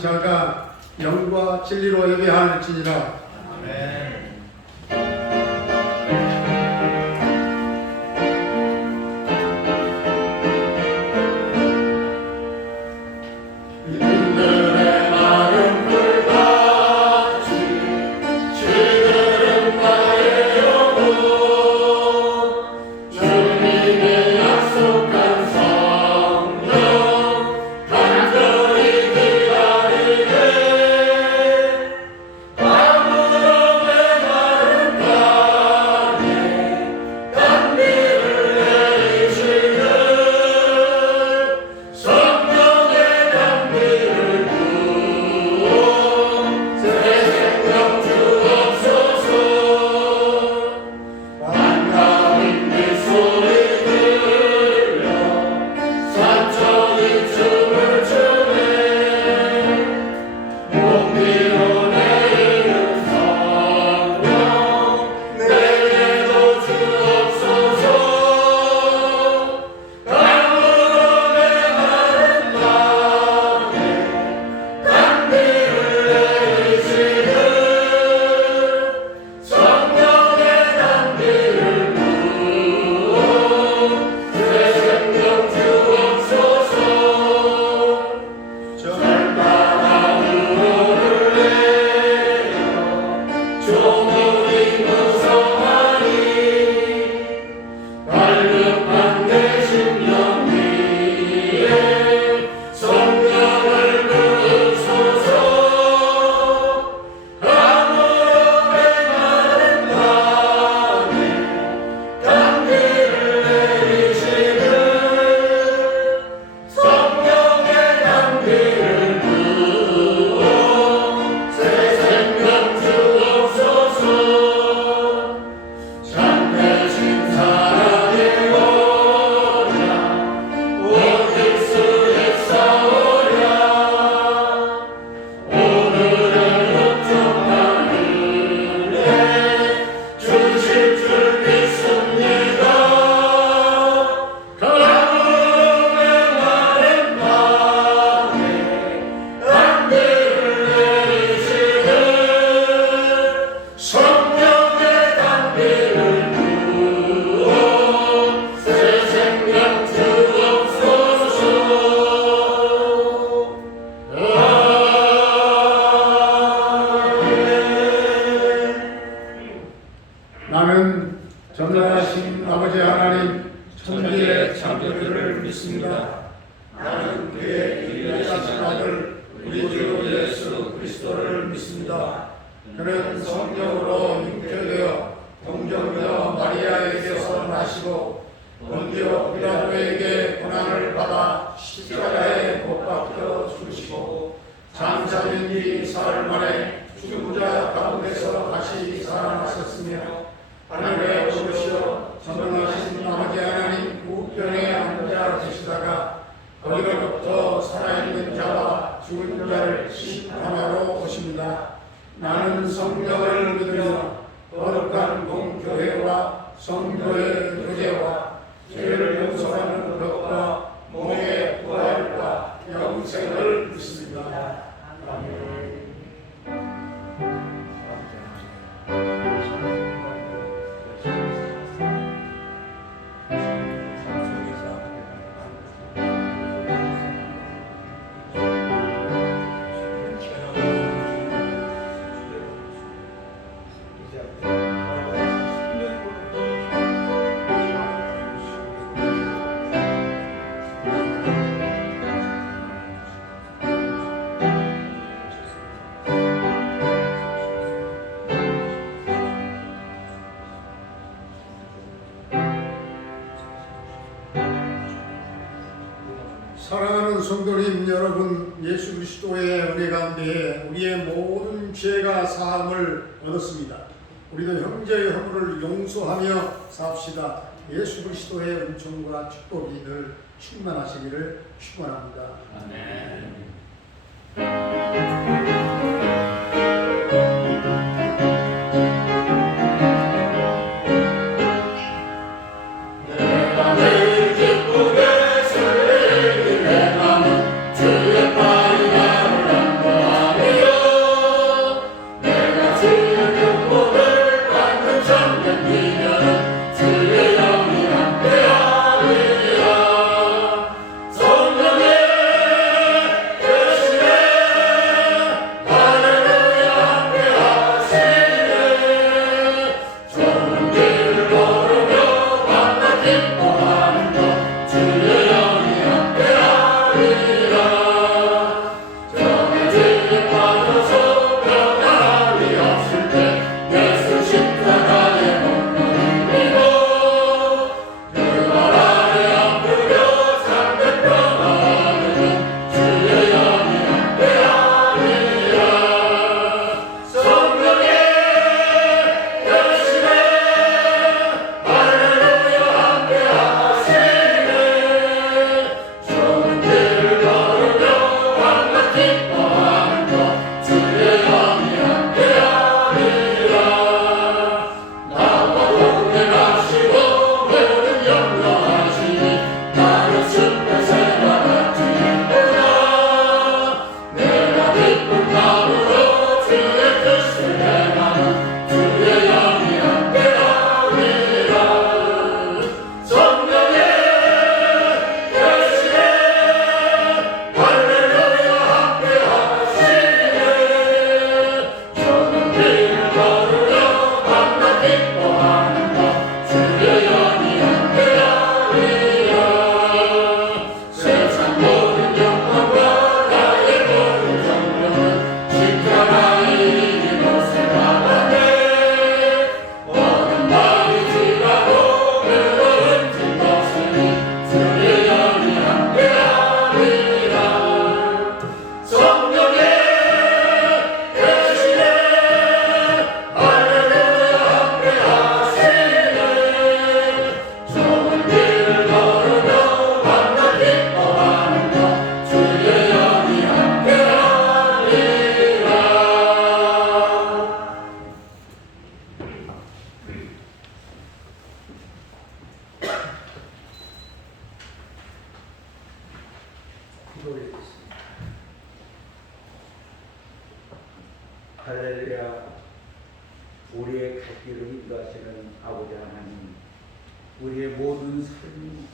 자가 영과 진리로 예배할지니라. 아멘. 나는 전능하신 아버지 하나님 천지의 창조주를 믿습니다. 나는 그의 유일하신 아들 우리 주 예수 그리스도를 믿습니다. 그는 성령으로 잉태되어 동정녀 마리아에게서 나시고 본디오 빌라도에게 고난을 받아 십자가에 못 박혀 죽으시고 장사된 지 사흘 만에 죽은 자 가운데서 다시 살아나셨으며 하늘에 오르시어 전능하신 아버지 하나님 우편에 앉아 계시다가 거기로부터 살아있는 자와 죽은 자를 심판하러 오십니다. 나는 성령을 믿으며 거룩한 공교회와 성도의 교제와 죄를 용서하는 것과 몸의 부활과 영생을 믿습니다. 아멘. 사랑하는 성도님 여러분, 예수 그리스도의 은혜 가운데 우리의 모든 죄가 사함을 얻었습니다. 우리도 형제의 허물을 용서하며 삽시다. 예수 그리스도의 은총과 축복이 늘 충만하시기를 축원합니다. 아멘. 기쁘게 슬리니 내 맘은 주의 팔이 나를 안고 기도드리겠습니다. 할렐루야. 우리의 갈 길을 인도하시는 아버지 하나님, 우리의 모든 삶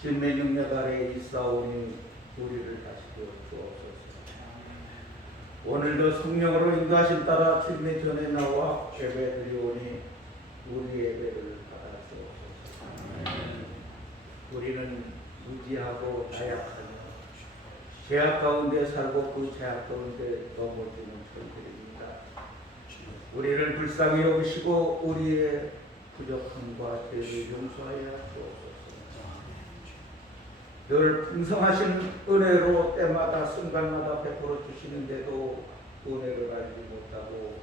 진매 능력 아래에 있사오니 우리를 다스려 주옵소서. 오늘도 성령으로 인도하심 따라 진매 전에 나와 예배드리오니 우리 예배를 받아주옵소서. 우리는 무지하고 나약하며 죄악 가운데 살고 그 죄악 가운데 넘어지는 저희들입니다. 우리를 불쌍히 여기시고 우리의 부족함과 죄를 용서하여 주옵소서. 늘 풍성하신 은혜로 때마다 순간마다 베풀어 주시는데도 은혜를 알지 못하고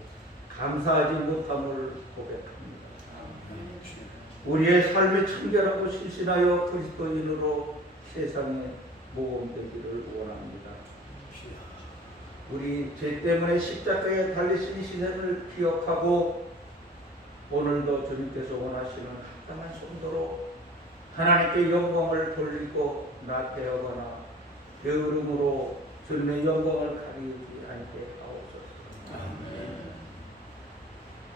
감사하지 못함을 고백합니다. 우리의 삶이 청결하고 신실하여 그리스도인으로 세상에 모범되기를 원합니다. 우리 죄 때문에 십자가에 달리신 희생을 기억하고 오늘도 주님께서 원하시는 합당한 성도로 하나님께 영광을 돌리고 나태하거나 게으름으로 주님의 영광을 가리지 않게 하옵소서.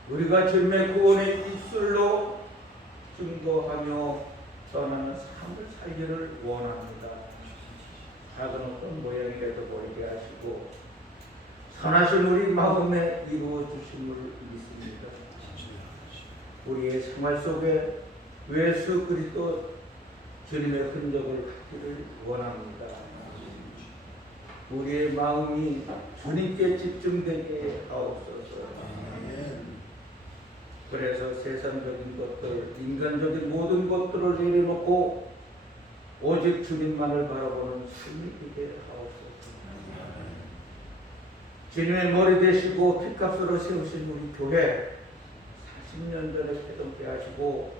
우리가 주님의 구원의 입술로 증거하며 떠나는 삶을 살기를 원합니다. 작은 어떤 모양이라도 보이게 하시고 선하신 우리 마음에 이루어 주심을 믿습니다. 우리의 생활 속에 예수 그리스도 주님의 흔적을 갖기를 원합니다. 우리의 마음이 주님께 집중되게 하옵소서. 그래서 세상적인 것들, 인간적인 모든 것들을 내려놓고 오직 주님만을 바라보는 삶이 되게 하옵소서. 주님의 머리 되시고 핏값으로 세우신 우리 교회 40년 전에 회동케 하시고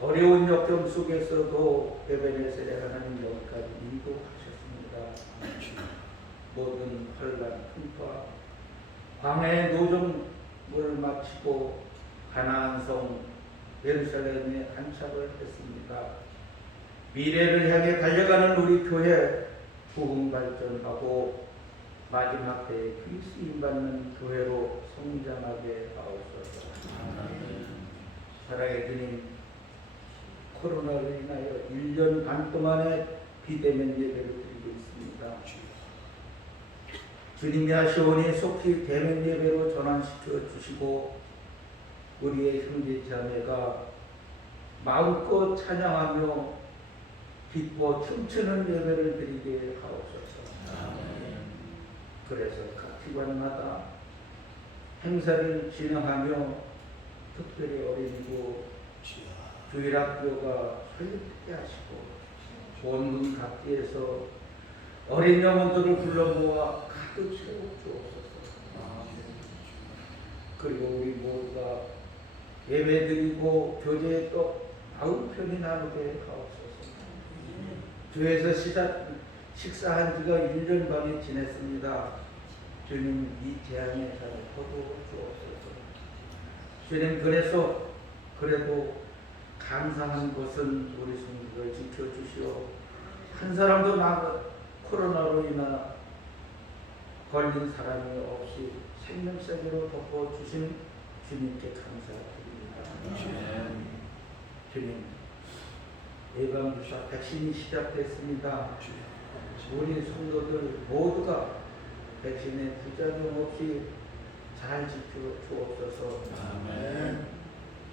어려운 역경 속에서도 에베네셀의 하나님 여기까지 인도하셨습니다. 모든 환난, 풍파, 광야의 노정을 마치고 가나안 성 예루살렘에 안착을 했습니다. 미래를 향해 달려가는 우리 교회 부흥 발전하고 마지막 때에 그 쓰임받는 교회로 성장하게 하옵소서. 사랑의 주님, 코로나로 인하여 1년 반 동안의 비대면 예배를 드리고 있습니다. 주님이 하시오니 속히 대면 예배로 전환시켜 주시고 우리의 형제 자매가 마음껏 찬양하며 기뻐 춤추는 예배를 드리게 하옵소서. 그래서 각 기관마다 행사를 진행하며 특별히 어린이고 주일학교가 설립되게 하시고 원군 각지에서 어린 영혼들을 불러 모아 가득 채워 주옵소서. 그리고 우리 모두가 예배드리고 교제의 떡 마음 편히 나누게 하옵소서. 주에서 식사한 지가 1년 반이 지냈습니다. 주님 이 재앙의 자를 거두어 주옵소서. 주님 그래도 감사한 것은 우리 성도를 지켜주시오. 한 사람도 코로나로 인하 걸린 사람이 없이 생명세계로 덮어주신 주님께 감사드립니다. 주님, 예방주사 백신이 시작됐습니다. 우리 성도들 모두가 백신의 부작용 없이 잘 지켜 주옵소서.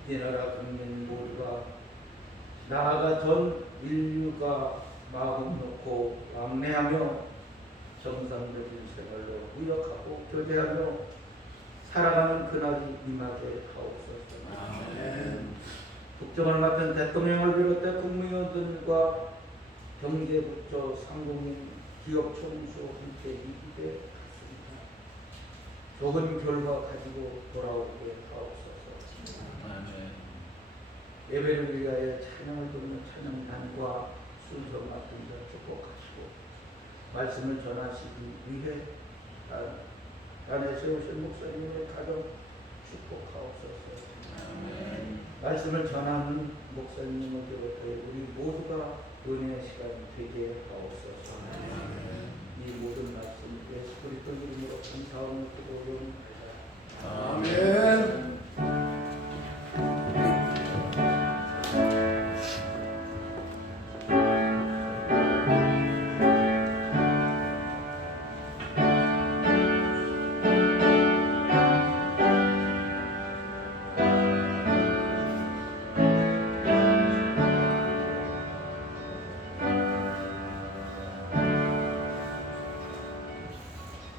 이 나라 국민 모두가 나아가 전 인류가 마음 놓고 왕래하며 정상적인 생활로 무역하고 교제하며 살아가는 그날이 임하게 하옵소서. 국정을 맡은 대통령을 비롯해 국무위원들과 경제부처, 상공인, 기업 총수 함께 이기게 하십니다. 좋은 결과 가지고 돌아오게 하옵소서. 예배를 위하여 찬양을 듣는 찬양단과 순서 맡은 자 축복하시고 말씀을 전하시기 위해 단에 세우신 목사님의 가정 축복하옵소서. 말씀을 전하는 목사님을 비롯해 우리 모두가 은혜의 시간 되게 하옵소서. 이 모든 말씀 예수 그리스도 이름으로 감사하며 기도하옵나이다. 아멘.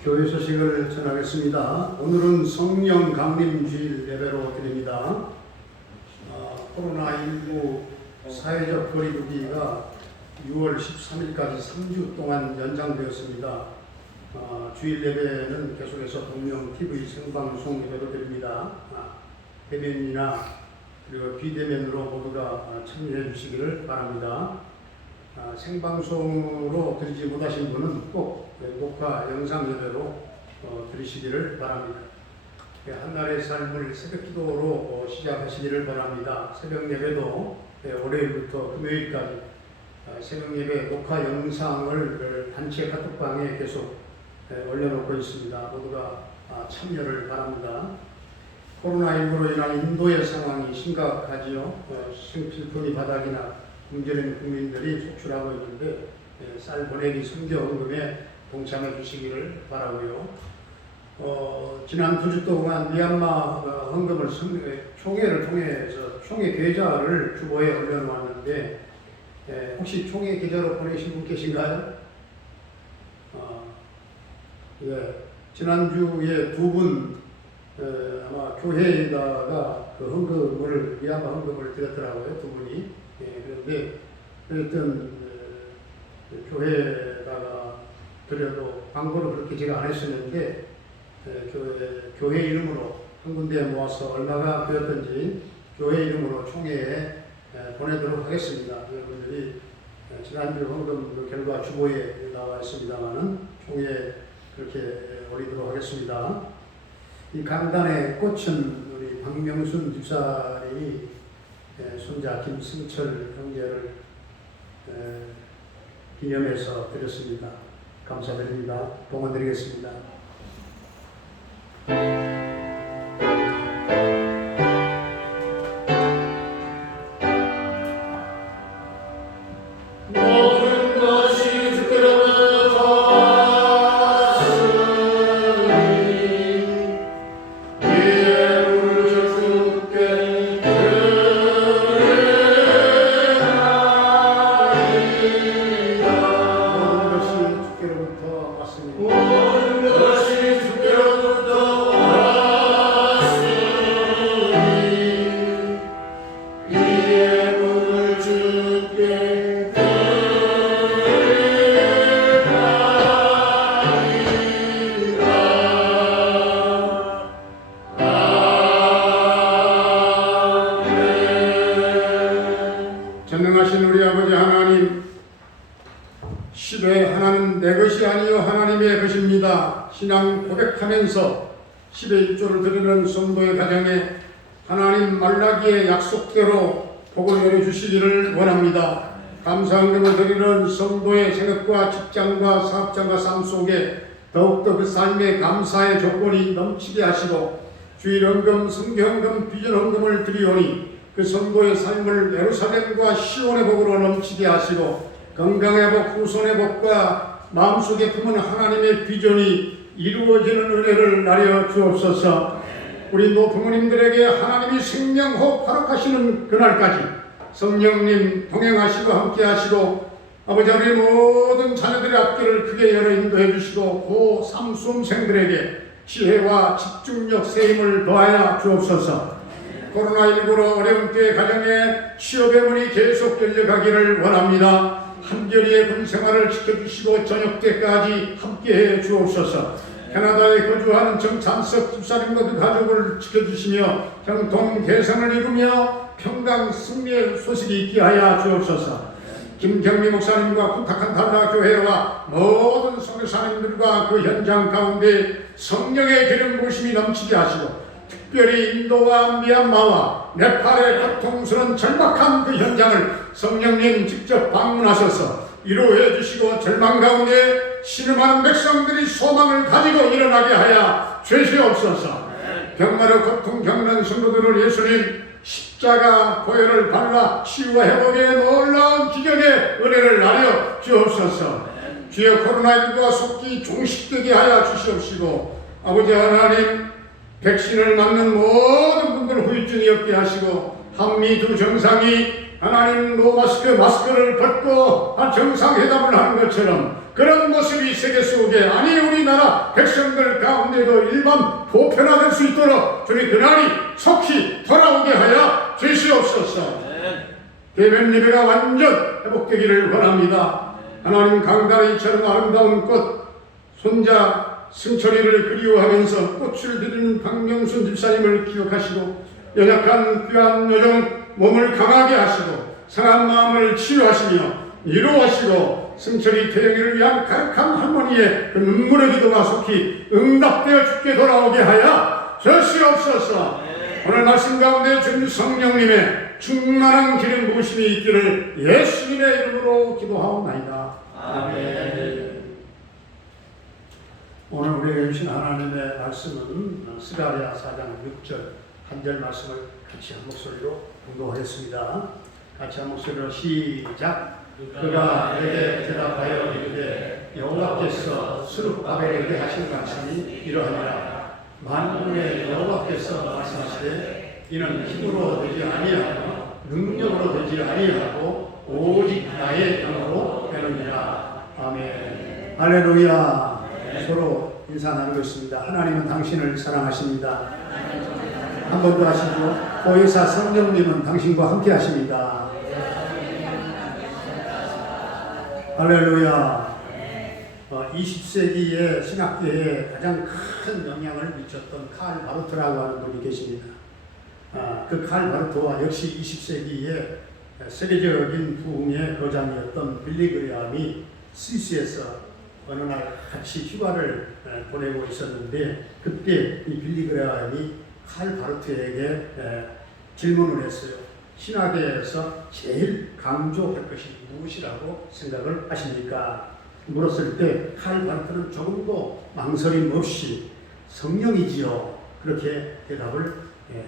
교회 소식을 전하겠습니다. 오늘은 성령 강림 주일 예배로 드립니다. 코로나19 사회적 거리두기가 6월 13일까지 3주 동안 연장되었습니다. 주일 예배는 계속해서 동명 TV 생방송 예배로 드립니다. 대면이나 그리고 비대면으로 모두가 참여해 주시기를 바랍니다. 생방송으로 드리지 못하신 분은 꼭 녹화 영상 예배로 드리시기를 바랍니다. 한날의 삶을 새벽 기도로 시작하시기를 바랍니다. 새벽 예배도 월요일부터 금요일까지 새벽 예배 녹화 영상을 단체 카톡방에 계속 올려놓고 있습니다. 모두가 참여를 바랍니다. 코로나19로 인한 인도의 상황이 심각하지요. 생필품이 바닥이나 굶주린 국민들이 속출하고 있는데 쌀 보내기 선교 헌금에 동참해 주시기를 바라고요. 지난 2주 동안 미얀마 헌금을 총회를 통해서 총회 계좌를 주보에 올려놓았는데 혹시 총회 계좌로 보내신 분 계신가요? 지난주에 2분 아마 교회에다가 그 헌금을 미얀마 헌금을 드렸더라고요. 2분이. 그런데 어쨌든 교회에다가 드려도 광고를 그렇게 제가 안 했었는데 교회 이름으로 한 군데에 모아서 얼마가 되었던지 교회 이름으로 총회에 보내도록 하겠습니다. 여러분들이 지난주 헌금 그 결과 주보에 나와 있습니다만은 총회에 그렇게 올리도록 하겠습니다. 이 강단의 꽃은 우리 박명순 집사님이 손자 김승철 형제를 기념해서 드렸습니다. 감사드립니다. 봉헌드리겠습니다. 모든 것이 주께로부터 왔으니 이에 우리 주께 모든 것이 주께로부터 왔습니다. 모든 것이 주께로부터 왔으니 이에 물을 주께 전능하신 우리 아버지 하나님, 시대 하나는 내 것이 아니요 하나님의 것입니다. 신앙 고백하면서 10의 1조를 드리는 성도의 가정에 하나님 말라기의 약속대로 복을 내려주시기를 원합니다. 감사헌금을 드리는 성도의 생업과 직장과 사업장과 삶 속에 더욱더 그 삶의 감사의 조건이 넘치게 하시고 주일헌금, 성경헌금, 비전헌금을 드리오니 그 성도의 삶을 예루살렘과 시온의 복으로 넘치게 하시고 건강의 복, 후손의 복과 마음속에 품은 하나님의 비전이 이루어지는 은혜를 나려 주옵소서. 우리 노부모님들에게 하나님이 생명호 파락하시는 그날까지 성령님 동행하시고 함께하시고 아버지 우리 모든 자녀들의 앞길을 크게 열어 인도해 주시고 고3 수험생들에게 지혜와 집중력 세임을 더하여 주옵소서. 코로나19로 어려운 때의 가정에 취업의 문이 계속 열려가기를 원합니다. 한결이의 군 생활을 지켜주시고 저녁 때까지 함께해 주옵소서. 캐나다에 거주하는 정찬석 집사님과 그 가족을 지켜주시며 형통 개선을 이루며 평강 승리의 소식이 있게 하여 주옵소서. 김경미 목사님과 부탁한 달라교회와 모든 선교사님들과 그 현장 가운데 성령의 기름 부으심이 넘치게 하시고 특별히 인도와 미얀마와 네팔의 고통스러운 절박한 그 현장을 성령님 직접 방문하셔서 위로해 주시고 절망 가운데 신음하는 백성들이 소망을 가지고 일어나게 하여 주시옵소서. 병마로 고통 겪는 성도들을 예수님 십자가 보혈을 발라 치유와 회복의 놀라운 기적의 은혜를 나려 주옵소서. 주여 코로나19가 속히 종식되게 하여 주시옵시고 아버지 하나님 백신을 맞는 모든 분들 후유증이 없게 하시고 한미 두 정상이 하나님 마스크를 벗고 정상회담을 하는 것처럼 그런 모습이 세계 속에 아니 우리나라 백성들 가운데도 일반 보편화될 수 있도록 주님 그날이 속히 돌아오게 하여 주시옵소서. 대면 예배가 완전 회복되기를 원합니다. 하나님 강다리처럼 아름다운 꽃 손자 승철이를 그리워하면서 꽃을 드리는 박명순 집사님을 기억하시고 연약한 귀한 여정 몸을 강하게 하시고 상한 마음을 치유하시며 위로하시고 승철이 태영이를 위한 가득한 할머니의 그 눈물의 기도가 속히 응답되어 주께 돌아오게 하여 주시옵소서. 오늘 말씀 가운데 주님 성령님의 충만한 기름 부으심이 있기를 예수님의 이름으로 기도하옵나이다. 아멘. 오늘 우리에게 주신 하나님의 말씀은 스가랴 4장 6절 한 절 말씀을 같이 한 목소리로 공독하겠습니다. 같이 한 목소리로 시작. 그가 내게 대답하여 이르되 여호와께서 스룹바벨에게 하신 말씀이 이러하니라. 만군의 여호와께서 말씀하시되 이는 힘으로 되지 아니하며 능력으로 되지 아니하고 오직 나의 영으로 되느니라. 아멘. 할렐루야. 서로 인사 나누고 있습니다. 하나님은 당신을 사랑하십니다. 한 번 더 하시죠. 보혜사 성령님은 당신과 함께 하십니다. 할렐루야. 20세기의 신학계에 가장 큰 영향을 미쳤던 칼 바르트라고 하는 분이 계십니다. 그 칼 바르트와 역시 20세기의 세계적인 부흥의 거장이었던 빌리 그레함이 스위스에서 어느 날 같이 휴가를 보내고 있었는데 그때 이 빌리 그레함이 칼 바르트에게 질문을 했어요. 신학에서 제일 강조할 것이 무엇이라고 생각을 하십니까? 물었을 때 칼 바르트는 조금도 망설임 없이 성령이지요. 그렇게 대답을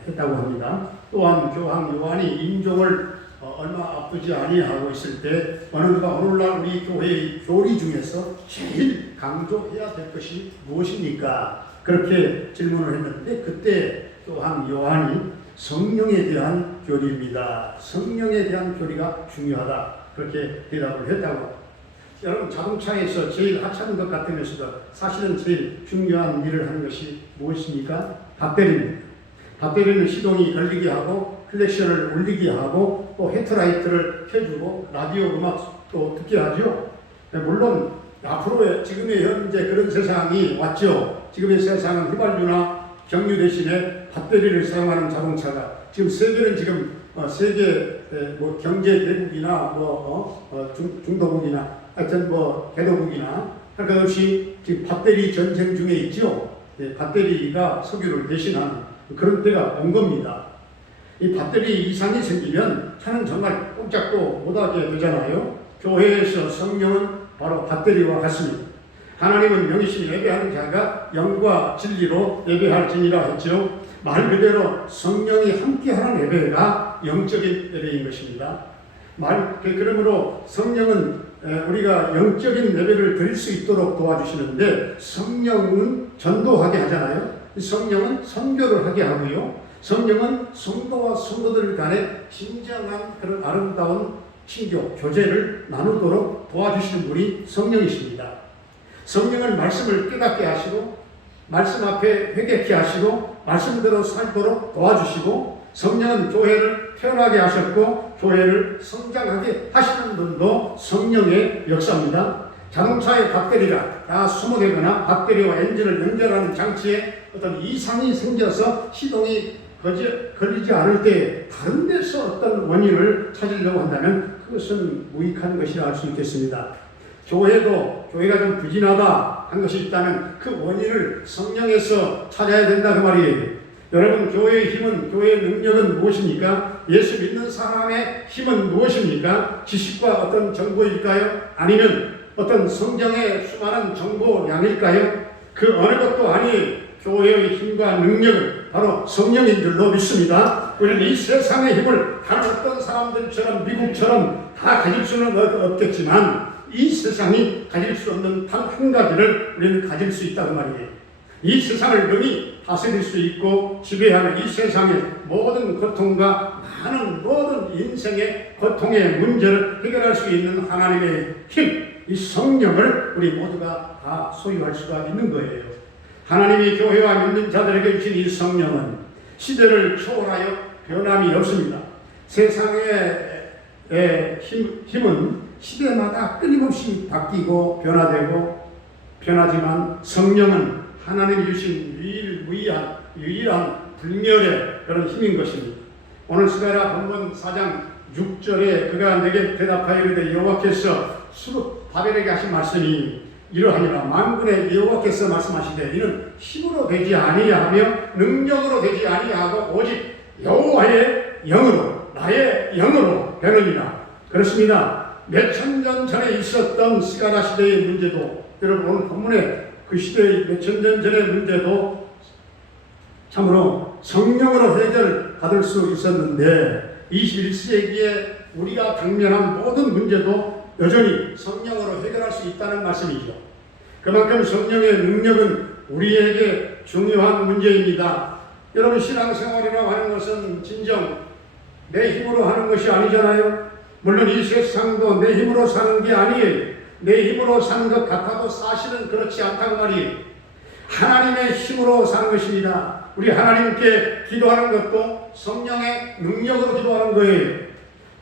했다고 합니다. 또한 교황 요한이 인종을 얼마 앞두지 아니하고 있을 때 어느 누가 오늘날 우리 교회의 교리 중에서 제일 강조해야 될 것이 무엇입니까? 그렇게 질문을 했는데 그때 교황 요한이 성령에 대한 교리입니다. 성령에 대한 교리가 중요하다. 그렇게 대답을 했다고. 여러분 자동차에서 제일 하찮은 것 같으면서도 사실은 제일 중요한 일을 하는 것이 무엇입니까? 배터리입니다. 배터리는 시동이 걸리게 하고 클렉션을 울리게 하고 또 헤드라이트를 켜주고 라디오 음악도 듣게 하죠. 물론 앞으로 지금의 현재 그런 세상이 왔죠. 지금의 세상은 휘발유나 경유 대신에 배터리를 사용하는 자동차가 지금 세계는 지금 세계 경제 대국이나 중도국이나 하여튼 개도국이나 할 것 없이 지금 배터리 전쟁 중에 있죠. 배터리가 석유를 대신하는 그런 때가 온 겁니다. 이 배터리 이상이 생기면 차는 정말 꼼짝도 못하게 되잖아요. 교회에서 성령은 바로 배터리와 같습니다. 하나님은 영이신 예배하는 자가 영과 진리로 예배할지니라 했죠. 말 그대로 성령이 함께하는 예배가 영적인 예배인 것입니다. 그러므로 성령은 우리가 영적인 예배를 드릴 수 있도록 도와주시는데 성령은 전도하게 하잖아요. 성령은 선교를 하게 하고요. 성령은 성도와 성도들 간에 진정한 그런 아름다운 친교, 교제를 나누도록 도와주시는 분이 성령이십니다. 성령은 말씀을 깨닫게 하시고 말씀 앞에 회개케 하시고 말씀대로 살도록 도와주시고 성령은 교회를 태어나게 하셨고 교회를 성장하게 하시는 분도 성령의 역사입니다. 자동차의 배터리가 다 소모되거나 배터리와 엔진을 연결하는 장치에 어떤 이상이 생겨서 시동이 걸리지 않을 때 다른 데서 어떤 원인을 찾으려고 한다면 그것은 무익한 것이라 할 수 있겠습니다. 교회가 좀 부진하다 한 것이 있다면 그 원인을 성령에서 찾아야 된다 그 말이에요. 여러분, 교회의 힘은, 교회의 능력은 무엇입니까? 예수 믿는 사람의 힘은 무엇입니까? 지식과 어떤 정보일까요? 아니면 어떤 성경의 수많은 정보량일까요? 그 어느 것도 아니 교회의 힘과 능력은 바로 성령인 줄로 믿습니다. 우리는 이 세상의 힘을 다른 어떤 사람들처럼 미국처럼 다 가질 수는 없겠지만 이 세상이 가질 수 없는 단 한 가지를 우리는 가질 수 있다고 말이에요. 이 세상을 능히 다스릴 수 있고 지배하는 이 세상의 모든 고통과 많은 모든 인생의 고통의 문제를 해결할 수 있는 하나님의 힘, 이 성령을 우리 모두가 다 소유할 수가 있는 거예요. 하나님이 교회와 믿는 자들에게 주신 이 성령은 시대를 초월하여 변함이 없습니다. 세상의 힘은 시대마다 끊임없이 바뀌고 변하지만 성령은 하나님이 주신 유일한 불멸의 그런 힘인 것입니다. 오늘 스가랴 본문 4장 6절에 그가 내게 대답하여 이르되 여호와께서 수르 바벨에게 하신 말씀이 이러하니라. 만군의 여호와께서 말씀하시되 이는 힘으로 되지 아니하며 능력으로 되지 아니하고 오직 여호와의 영으로 나의 영으로 되느니라. 그렇습니다. 몇천 년 전에 있었던 스가랴 시대의 문제도 여러분 오늘 본문에 그 시대의 몇천 년 전의 문제도 참으로 성령으로 해결받을 수 있었는데 21세기에 우리가 당면한 모든 문제도 여전히 성령으로 해결할 수 있다는 말씀이죠. 그만큼 성령의 능력은 우리에게 중요한 문제입니다. 여러분 신앙생활이라고 하는 것은 진정 내 힘으로 하는 것이 아니잖아요. 물론 이 세상도 내 힘으로 사는 게 아니에요. 내 힘으로 사는 것 같아도 사실은 그렇지 않다고 말이에요. 하나님의 힘으로 사는 것입니다. 우리 하나님께 기도하는 것도 성령의 능력으로 기도하는 거예요.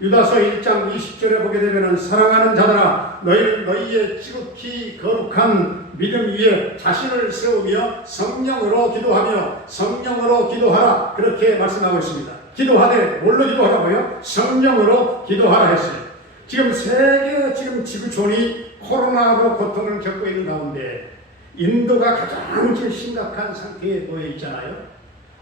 유다서 1장 20절에 보게 되면 사랑하는 자들아 너희는 너희의 지극히 거룩한 믿음 위에 자신을 세우며 성령으로 기도하며 성령으로 기도하라 그렇게 말씀하고 있습니다. 기도하되 뭘로 기도하라고요? 성령으로 기도하라 했어요. 지금 세계 지구촌이 코로나로 고통을 겪고 있는 가운데 인도가 가장 제일 심각한 상태에 놓여 있잖아요.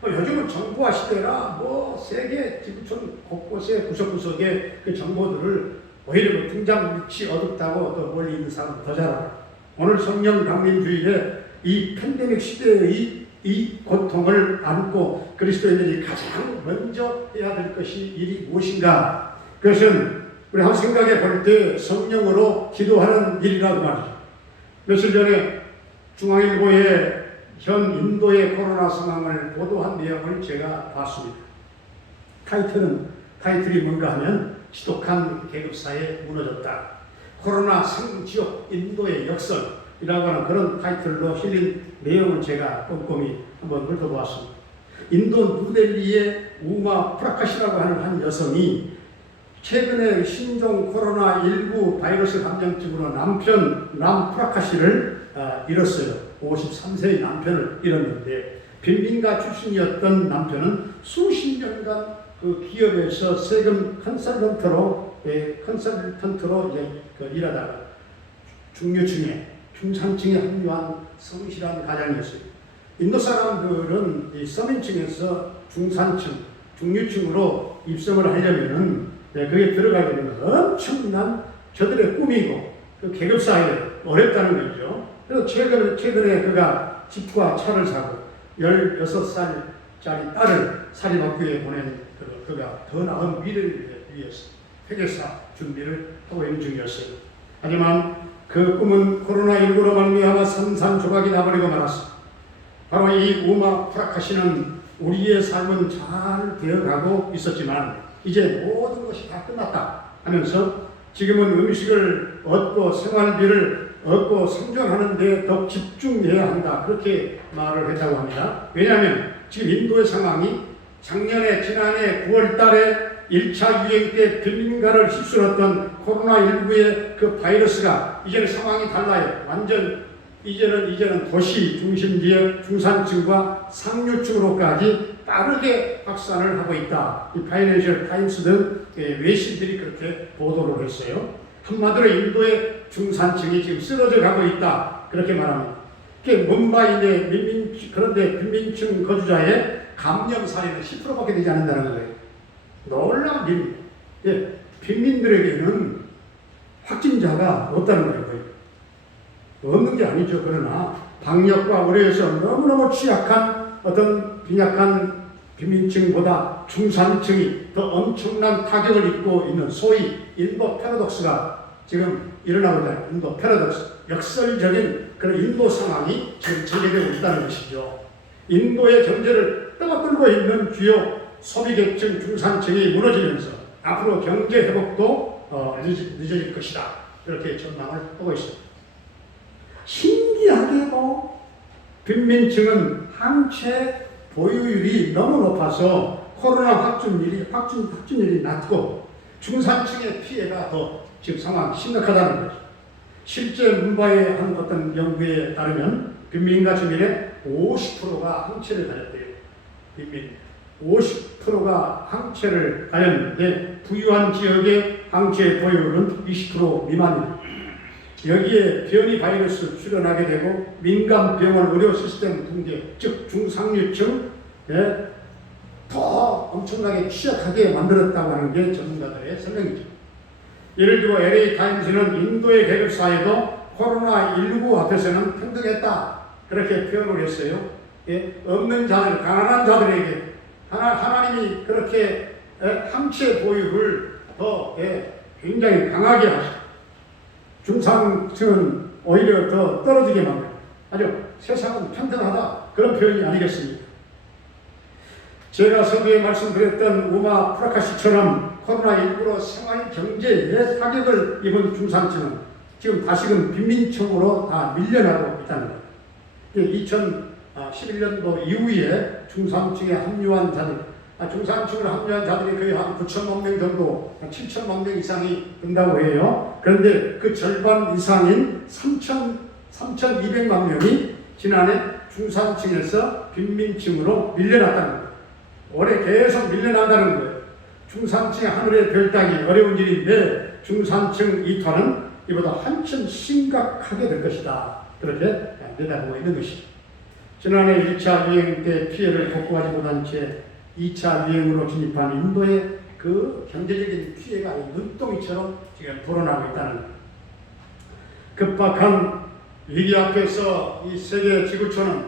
요즘은 정보화 시대라 세계 지구촌 곳곳에 구석구석에 그 정보들을 오히려 등잔 밑이 어둡다고 더 멀리 있는 사람은 더 잘 알아요. 오늘 성령 강림주일에 이 팬데믹 시대의 이 고통을 안고 그리스도인들이 가장 먼저 해야 될 것이 일이 무엇인가? 그것은 우리 한번 생각해 볼 때 성령으로 기도하는 일이라고 말이죠. 며칠 전에 중앙일보에 현 인도의 코로나 상황을 보도한 내용을 제가 봤습니다. 타이틀이 뭔가 하면 지독한 계급사에 무너졌다. 코로나 상지역 인도의 역설이라고 하는 그런 타이틀로 실린 내용을 제가 꼼꼼히 한번 훑어보았습니다. 인도 뉴델리의 우마 프라카시라고 하는 한 여성이 최근에 신종 코로나19 바이러스 감염증으로 남편 프라카시를 잃었어요. 53세의 남편을 잃었는데 빈민가 출신이었던 남편은 수십 년간 그 기업에서 세금 컨설턴트로 일하다가 중산층에 합류한 성실한 가장이었어요. 인도 사람들은 이 서민층에서 중산층, 중류층으로 입성을 하려면은 그게 들어가게 되면 엄청난 저들의 꿈이고 그 계급사회에 어렵다는 거죠. 그래서 최근에 그가 집과 차를 사고 16살짜리 딸을 사립학교에 보낸 그가 더 나은 미래를 위해서 회계사 준비를 하고 있는 중이었어요. 하지만 그 꿈은 코로나19로 말미암아 산산조각이 나버리고 말았습니다. 바로 이 우마 프라카시는 우리의 삶은 잘 되어가고 있었지만 이제 모든 것이 다 끝났다 하면서 지금은 음식을 얻고 생활비를 얻고 생존하는 데 더 집중해야 한다 그렇게 말을 했다고 합니다. 왜냐하면 지금 인도의 상황이 지난해 9월 달에 1차 유행 때 빈민가를 휩쓸었던 코로나19의 그 바이러스가 이제는 상황이 달라요. 완전 이제는 도시 중심 지역 중산층과 상류층으로까지 빠르게 확산을 하고 있다. 이 파이낸셜 타임스 등 외신들이 그렇게 보도를 했어요. 한마디로 인도의 중산층이 지금 쓰러져 가고 있다. 그렇게 말합니다. 문바이의 그런데 빈민층 거주자의 감염 사례는 10%밖에 되지 않는다는 거예요. 놀라운 일입니다. 예, 빈민들에게는 확진자가 없다는 거예요. 거의. 없는 게 아니죠. 그러나 방역과 의료에서 너무너무 취약한 어떤 빈약한 빈민층보다 중산층이 더 엄청난 타격을 입고 있는 소위 인도 패러독스가 지금 일어나고 있다. 인도 패러독스, 역설적인 그런 인도 상황이 지금 전개되고 있다는 것이죠. 인도의 경제를 떠받들고 있는 주요 소비계층 중산층이 무너지면서 앞으로 경제 회복도 늦어질 것이다. 그렇게 전망을 하고 있습니다. 신기하게도 빈민층은 항체 보유율이 너무 높아서 코로나 확진율이 낮고 중산층의 피해가 더 지금 상황 심각하다는 거죠. 실제 문바의 한 어떤 연구에 따르면 빈민가 주민의 50%가 항체를 가졌대요. 빈민 50%가 항체를 가졌는데 부유한 지역의 항체 보유율은 20% 미만입니다. 여기에 변이 바이러스 출현하게 되고 민간 병원 의료 시스템 붕괴, 즉 중상류층에 더 엄청나게 취약하게 만들었다고 하는 게 전문가들의 설명이죠. 예를 들어 LA 타임즈는 인도의 계급 사회도 코로나19 앞에서는 평등했다 그렇게 표현을 했어요. 예, 없는 자들, 가난한 자들에게 하나님이 그렇게 항체 보유를 더 굉장히 강하게 하시고 중상층은 오히려 더 떨어지게 만들고 아주 세상은 평등하다 그런 표현이 아니겠습니까? 제가 서두에 말씀드렸던 우마 프라카시처럼 코로나19로 생활 경제에 타격을 입은 중산층은 지금 다시금 빈민층으로 다 밀려나고 있다는 거예요. 2011년도 이후에 중산층에 합류한 자들, 중산층으로 합류한 자들이 거의 한 9천만 명 정도, 7천만 명 이상이 된다고 해요. 그런데 그 절반 이상인 3,200만 명이 지난해 중산층에서 빈민층으로 밀려났다는 거예요. 올해 계속 밀려난다는 거예요. 중산층의 하늘의 별 따기 어려운 일인데 중산층 이탈은 이보다 한층 심각하게 될 것이다. 그렇게 내다보고 있는 것이죠. 지난해 1차 유행 때 피해를 복구하지 못한 채 2차 유행으로 진입한 인도의 그 경제적인 피해가 눈덩이처럼 지금 불어나고 있다는 거예요. 급박한 위기 앞에서 이 세계 지구촌은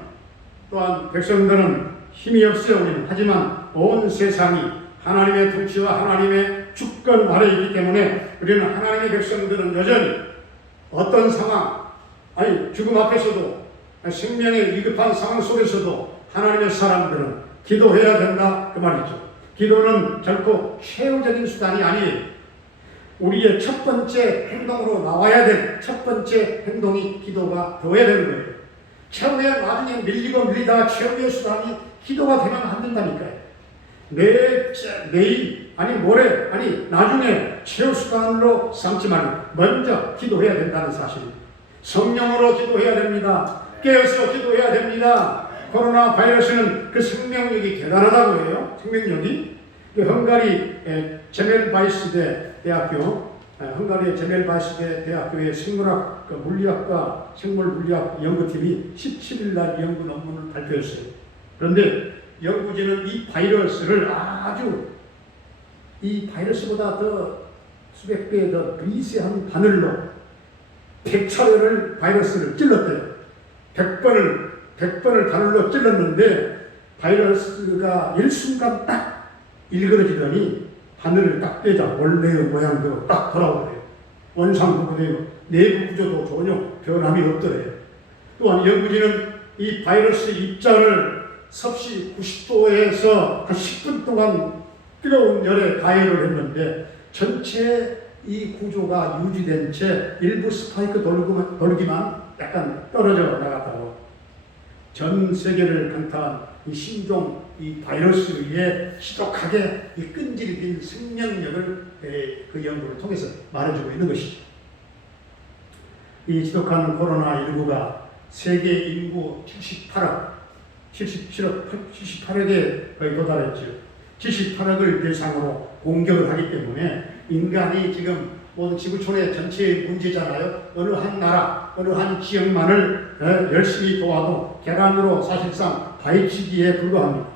또한 백성들은 힘이 없어요. 우리는. 하지만 온 세상이 하나님의 통치와 하나님의 주권 아래 있기 때문에 우리는 하나님의 백성들은 여전히 어떤 상황, 죽음 앞에서도 생명의 위급한 상황 속에서도 하나님의 사람들은 기도해야 된다 그 말이죠. 기도는 결코 최후적인 수단이 아니에요. 우리의 첫 번째 행동으로 나와야 될 첫 번째 행동이 기도가 되어야 되는 거예요. 최후에 나중에 밀리다가 최후의 수단이 기도가 되면 안 된다니까요. 내일, 모레, 나중에 최후 수단으로 삼지 말고 먼저 기도해야 된다는 사실입니다. 성령으로 기도해야 됩니다. 깨어서 기도해야 됩니다. 코로나 바이러스는 그 생명력이 대단하다고 해요. 생명력이. 헝가리 제멜바이스대 대학교, 헝가리의 제멜바이스대 대학교의 생물학, 물리학과 생물물리학 연구팀이 17일 날 연구 논문을 발표했어요. 그런데 연구진은 이 바이러스를 이 바이러스보다 더 수백 배 더 미세한 바늘로 100차례를 바이러스를 찔렀대요. 100번을 바늘로 찔렀는데 바이러스가 일순간 딱 일그러지더니 바늘을 딱 떼자 원래의 모양대로 딱 돌아오더래요. 원상복구되고 내부 구조도 전혀 변함이 없더래요. 또한 연구진은 이 바이러스 입자를 섭씨 90도에서 한 10분 동안 뜨거운 열에 가열을 했는데 전체 이 구조가 유지된 채 일부 스파이크 돌기만 약간 떨어져 나갔다고. 전 세계를 강타한 이 신종, 이 바이러스에 지독하게 이 끈질긴 생명력을 그 연구를 통해서 말해주고 있는 것이죠. 이 지독한 코로나19가 세계 인구 78억에 거의 도달했죠. 78억을 대상으로 공격을 하기 때문에 인간이 지금 모든 지구촌의 전체의 문제잖아요. 어느 한 나라, 어느 한 지역만을 열심히 도와도 계란으로 사실상 파헤치기에 불과합니다.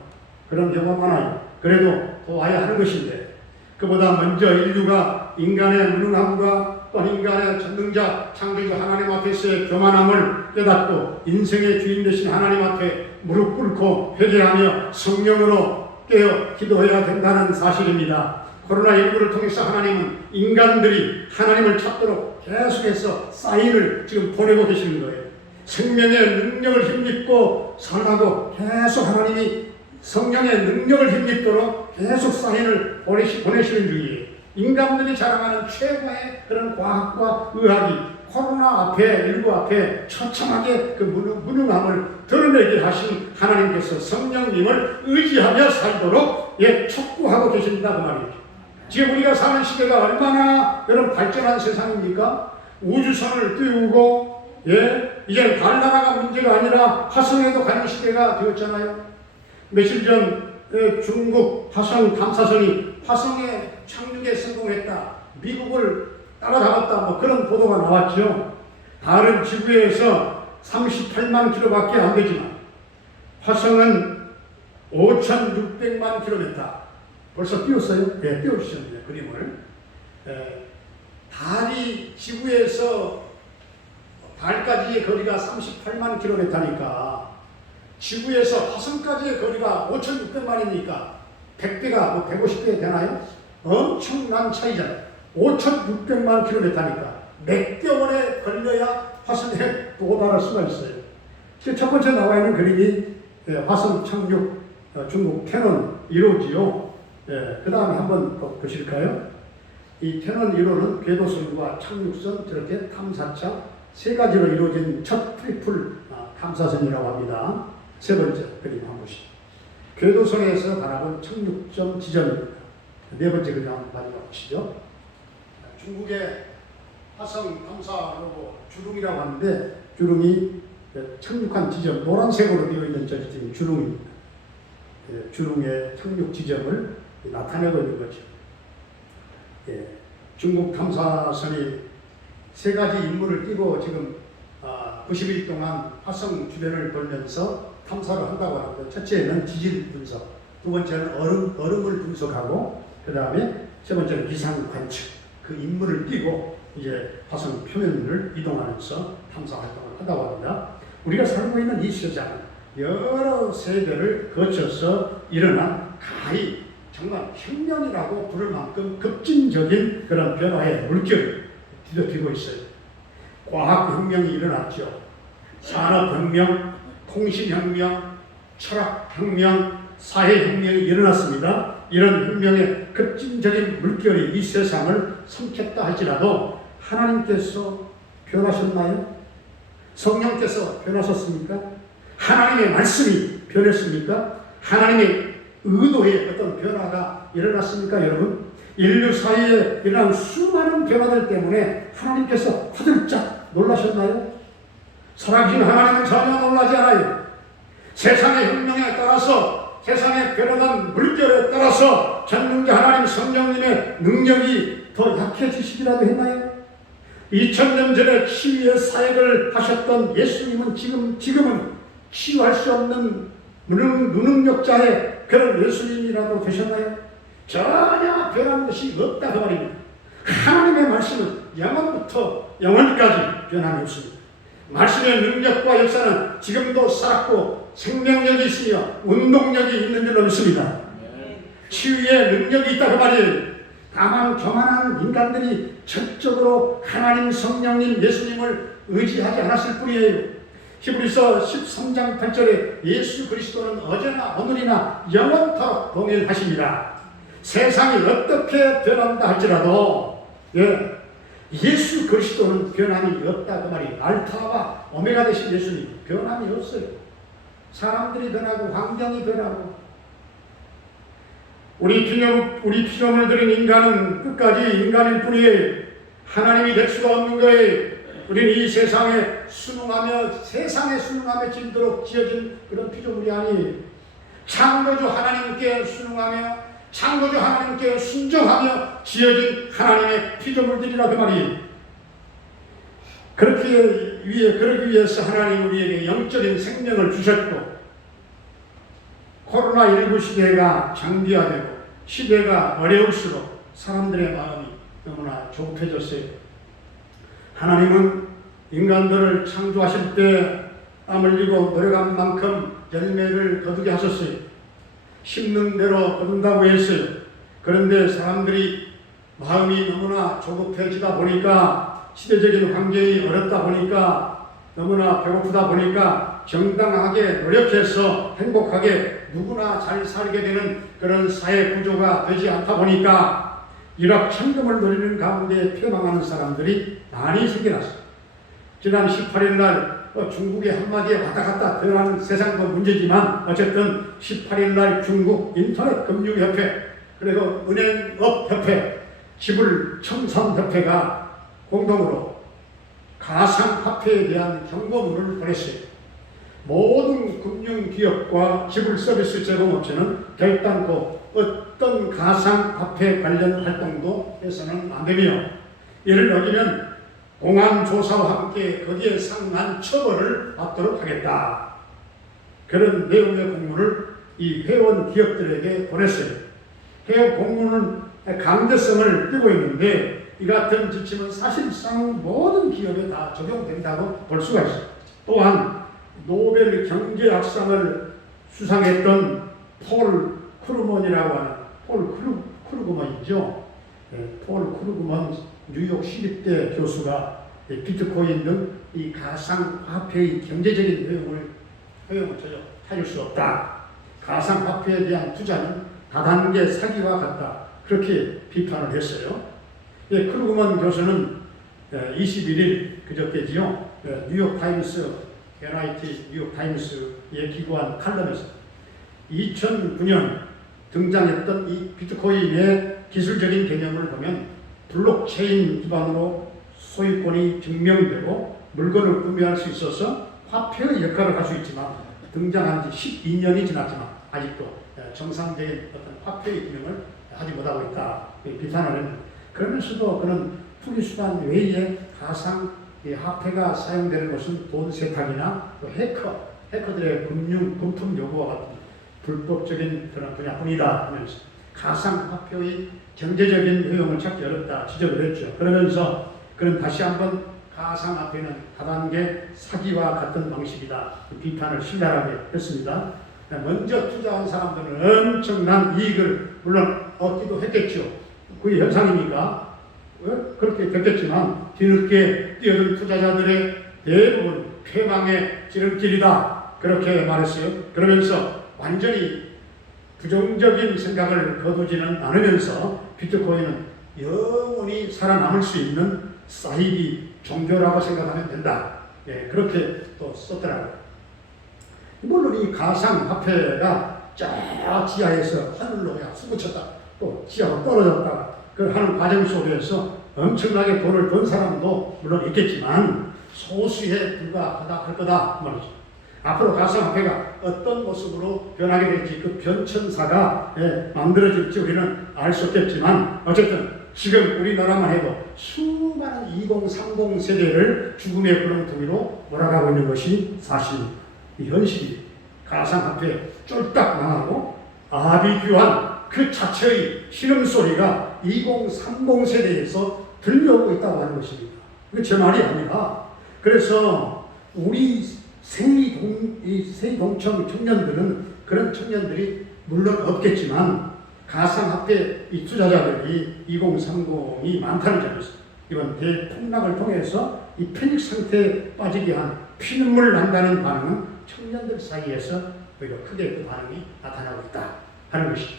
그런 경우가 많아요. 그래도 도와야 하는 것인데 그보다 먼저 인류가 인간의 무능함과 또 인간의 전능자 창조주 하나님 앞에서의 교만함을 깨닫고 인생의 주인 되신 하나님 앞에 무릎 꿇고 회개하며 성령으로 깨어 기도해야 된다는 사실입니다. 코로나19를 통해서 하나님은 인간들이 하나님을 찾도록 계속해서 사인을 지금 보내고 계시는 거예요. 생명의 능력을 힘입고 살라고 계속 하나님이 성령의 능력을 힘입도록 계속 사인을 보내시는 중이에요. 인간들이 자랑하는 최고의 그런 과학과 의학이 코로나 앞에, 일부 앞에 처참하게 그 무능함을 드러내게 하신 하나님께서 성령님을 의지하며 살도록 촉구하고 계신다 그 말이에요. 지금 우리가 사는 시대가 얼마나 여러분 발전한 세상입니까? 우주선을 띄우고 이제 달나라가 문제가 아니라 화성에도 가는 시대가 되었잖아요. 며칠 전 중국 화성 탐사선이 화성에 착륙에 성공했다. 미국을 따라잡았다. 뭐 그런 보도가 나왔죠. 다른 지구에서 38만 킬로밖에 안 되지만 화성은 5,600만 킬로미터. 벌써 띄웠어요? 네, 띄워주셨네요. 그림을. 달이 지구에서 달까지의 거리가 38만 킬로미터니까 지구에서 화성까지의 거리가 5,600만이니까 100배가 뭐 150배 되나요? 엄청난 차이잖아요. 5,600만 킬로미터니까 몇 개월에 걸려야 화성에 도달할 수가 있어요. 첫 번째 나와 있는 그림이 화성 착륙 중국 태넌 1호지요. 그 다음에 한번 더 보실까요? 이 태넌 1호는 궤도선과 착륙선, 저렇게 탐사차 세 가지로 이루어진 첫 트리플 탐사선이라고 합니다. 세 번째 그림 한번 보시죠. 궤도선에서 바라본 착륙점 지점입니다. 네 번째 그림 한번 마지막 보시죠. 중국의 화성 탐사 로봇 주룽이라고 하는데 주룽이 착륙한 지점 노란색으로 되어 있는 저 지점이 주룽입니다. 주룽의 착륙 지점을 나타내고 있는 거죠. 중국 탐사선이 세 가지 임무를 띄고 지금 90일 동안 화성 주변을 돌면서 탐사를 한다고 하는데, 첫째는 지질 분석, 두 번째는 얼음을 분석하고, 그 다음에 세 번째는 기상 관측, 그 임무를 띄고 이제 화성 표면을 이동하면서 탐사 활동을 한다고 합니다. 우리가 살고 있는 이 세상은 여러 세대를 거쳐서 일어난 가히 정말 혁명이라고 부를 만큼 급진적인 그런 변화의 물결이 뒤덮이고 있어요. 과학혁명이 일어났죠. 산업혁명, 통신혁명, 철학혁명, 사회혁명이 일어났습니다. 이런 혁명의 급진적인 물결이 이 세상을 삼켰다 할지라도 하나님께서 변하셨나요? 성령께서 변하셨습니까? 하나님의 말씀이 변했습니까? 하나님의 의도에 어떤 변화가 일어났습니까, 여러분? 인류 사이에 일어난 수많은 변화들 때문에 하나님께서 화들짝 놀라셨나요? 살아계신 하나님은 전혀 놀라지 않아요. 세상의 혁명에 따라서, 세상의 변화된 물결에 따라서 전능자 하나님 성령님의 능력이 더 약해지시기라도 했나요? 2000년 전에 치유의 사역을 하셨던 예수님은 지금은 치유할 수 없는 무능력자의 그런 예수님이라도 되셨나요? 전혀 변한 것이 없다 그 말입니다. 하나님의 말씀은 영원부터 영원까지 변함이 없습니다. 말씀의 능력과 역사는 지금도 살았고 생명력이 있으며 운동력이 있는 줄로 믿습니다. 치유의 능력이 있다 그 말이에요. 다만 교만한 인간들이 적극적으로 하나님 성령님 예수님을 의지하지 않았을 뿐이에요. 히브리서 13장 8절에 예수 그리스도는 어제나 오늘이나 영원토록 동일하십니다. 세상이 어떻게 변한다 할지라도 예수 그리스도는 변함이 없다 그 말이. 알파와 오메가 되신 예수님 변함이 없어요. 사람들이 변하고 환경이 변하고 우리 피조물 들인 인간은 끝까지 인간일 뿐이에요. 하나님이 될 수가 없는 거예요. 우리는 이 세상에 세상에 순응하며 질도록 지어진 그런 피조물이 아니에요. 창조주 하나님께 순응하며 창조주 하나님께 순종하며 지어진 하나님의 피조물들이라 그 말이에요. 그러기 위해서 하나님 우리에게 영적인 생명을 주셨고 코로나19 시대가 장기화되고 시대가 어려울수록 사람들의 마음이 너무나 조급해졌어요. 하나님은 인간들을 창조하실 때 땀 흘리고 노력한 만큼 열매를 거두게 하셨어요. 심는 대로 거둔다고 했어요. 그런데 사람들이 마음이 너무나 조급해지다 보니까, 시대적인 환경이 어렵다 보니까, 너무나 배고프다 보니까 정당하게 노력해서 행복하게 누구나 잘 살게 되는 그런 사회 구조가 되지 않다 보니까 일확천금을 노리는 가운데 퇴망하는 사람들이 많이 생겨났습니다. 지난 18일 날 중국의 한마디에 왔다 갔다 드러나는 세상도 문제지만, 어쨌든 18일 날 중국 인터넷금융협회, 그리고 은행업협회, 지불청산협회가 공동으로 가상화폐에 대한 경고문을 보냈어요. 모든 금융기업과 지불서비스 제공업체는 결단코 어떤 가상화폐 관련 활동도 해서는 안 되며, 이를 어기면 공안조사와 함께 거기에 상응한 처벌을 받도록 하겠다. 그런 내용의 공문을 이 회원 기업들에게 보냈어요. 회원 공문은 강제성을 띠고 있는데, 이 같은 지침은 사실상 모든 기업에 다 적용된다고 볼 수가 있어요. 또한 노벨 경제학상을 수상했던 폴 크루먼이라고 하는, 크루그먼이죠. 폴 크루그먼 뉴욕 시립대 교수가 비트코인 등 이 가상화폐의 경제적인 허용을 전혀 찾을 수 없다. 가상화폐에 대한 투자는 다단계 사기와 같다. 그렇게 비판을 했어요. 크루그먼 교수는 21일 그저께지요, 뉴욕타임스, NYT 뉴욕타임스에 기고한 칼럼에서 2009년 등장했던 이 비트코인의 기술적인 개념을 보면 블록체인 기반으로 소유권이 증명되고 물건을 구매할 수 있어서 화폐의 역할을 할 수 있지만, 등장한 지 12년이 지났지만 아직도 정상적인 어떤 화폐의 기능을 하지 못하고 있다. 비판을 했는데, 그러면서도 그는 투기수단 외에 가상 화폐가 사용되는 것은 돈 세탁이나 또 해커들의 금품 요구와 같은 불법적인 그런 분야뿐이다 하면서 가상화폐의 경제적인 효용을 찾기 어렵다 지적을 했죠. 그러면서 그는 다시 한번 가상화폐는 다단계 사기와 같은 방식이다 비판을 신랄하게 했습니다. 먼저 투자한 사람들은 엄청난 이익을 물론 얻기도 했겠죠. 그게 현상이니까 그렇게 됐겠지만, 뒤늦게 뛰어든 투자자들의 대부분 폐망의 지름길이다 그렇게 말했어요. 그러면서 완전히 부정적인 생각을 거두지는 않으면서 비트코인은 영원히 살아남을 수 있는 사이비 종교라고 생각하면 된다. 그렇게 또 썼더라고요. 물론 이 가상화폐가 저 지하에서 하늘로 그냥 솟구쳤다, 또 지하로 떨어졌다, 그 하는 과정 속에서 엄청나게 돈을 번 사람도 물론 있겠지만 소수에 불과하다 할 거다 말이죠. 앞으로 가상화폐가 어떤 모습으로 변하게 될지 그 변천사가 만들어질지 우리는 알 수 없겠지만, 어쨌든 지금 우리나라만 해도 수많은 2030 세대를 죽음의 구렁텅이로 몰아가고 있는 것이 사실 이 현실이, 가상화폐 쫄딱 망하고 아비규환 그 자체의 신음소리가 2030 세대에서 들려오고 있다고 하는 것입니다. 그게 제 말이 아니라, 그래서 우리 세이동청 청년들은, 그런 청년들이 물론 없겠지만 가상화폐 이 투자자들이 2030이 많다는 점에서 이번 대폭락을 통해서 이 패닉 상태에 빠지게 한 피눈물 난다는 반응은 청년들 사이에서 오히려 크게 그 반응이 나타나고 있다 하는 것이죠.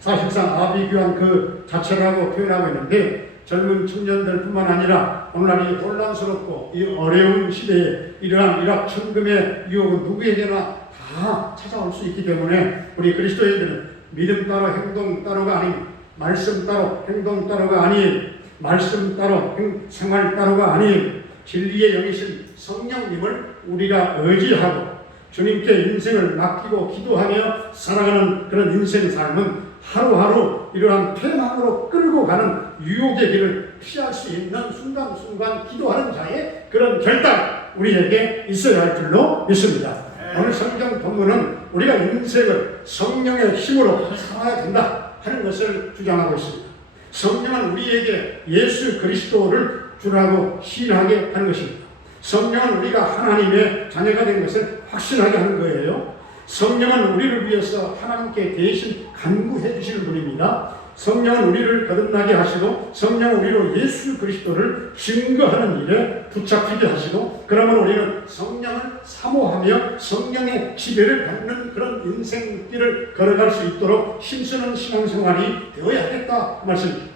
사실상 아비규환 그 자체라고 표현하고 있는데, 젊은 청년들뿐만 아니라 오늘날 이 혼란스럽고 이 어려운 시대에 이러한 일확천금의 유혹은 누구에게나 다 찾아올 수 있기 때문에 우리 그리스도인들은 믿음 따로 행동 따로가 아닌, 말씀 따로 행동 따로가 아닌, 말씀 따로 생활 따로가 아닌 진리의 영이신 성령님을 우리가 의지하고 주님께 인생을 맡기고 기도하며 살아가는 그런 인생 삶은 하루하루 이러한 폐망으로 끌고 가는 유혹의 길을 피할 수 있는 순간순간 기도하는 자의 그런 결단 우리에게 있어야 할 줄로 믿습니다. 오늘 성경 본문은 우리가 인생을 성령의 힘으로 살아야 된다 하는 것을 주장하고 있습니다. 성령은 우리에게 예수 그리스도를 주라고 시인하게 하는 것입니다. 성령은 우리가 하나님의 자녀가 된 것을 확신하게 하는 거예요. 성령은 우리를 위해서 하나님께 대신 간구해 주시는 분입니다. 성령은 우리를 거듭나게 하시고, 성령은 우리로 예수 그리스도를 증거하는 일에 붙잡히게 하시고, 그러면 우리는 성령을 사모하며 성령의 지배를 받는 그런 인생길을 걸어갈 수 있도록 힘쓰는 신앙생활이 되어야겠다 그 말씀입니다.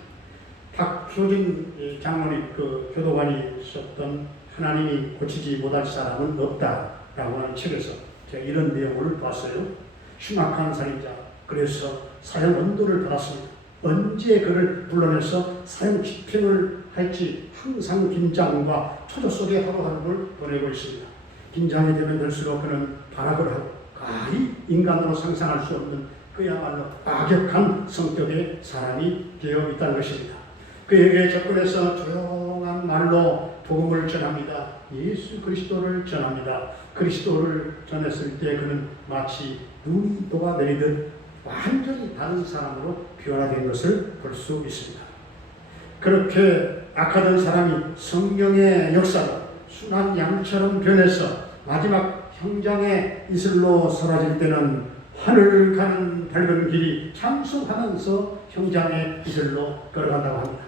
박효진 장로님 그 교도관이 썼던 하나님이 고치지 못할 사람은 없다라고 하는 책에서 제가 이런 내용을 봤어요. 흉악한 살인자, 그래서 사형 언도를 받았습니다. 언제 그를 불러내서 사형 집행을 할지 항상 긴장과 초조 속에 하루하루를 보내고 있습니다. 긴장이 되면 될수록 그는 발악을 하고 가히 인간으로 상상할 수 없는 그야말로 악역한 성격의 사람이 되어 있다는 것입니다. 그에게 접근해서 조용한 말로 복음을 전합니다. 예수 그리스도를 전합니다. 그리스도를 전했을 때 그는 마치 눈이 녹아내리듯 완전히 다른 사람으로 변화된 것을 볼 수 있습니다. 그렇게 악하던 사람이 성령의 역사로 순한 양처럼 변해서 마지막 형장의 이슬로 사라질 때는 하늘 가는 밝은 길이 장수하면서 형장의 이슬로 걸어간다고 합니다.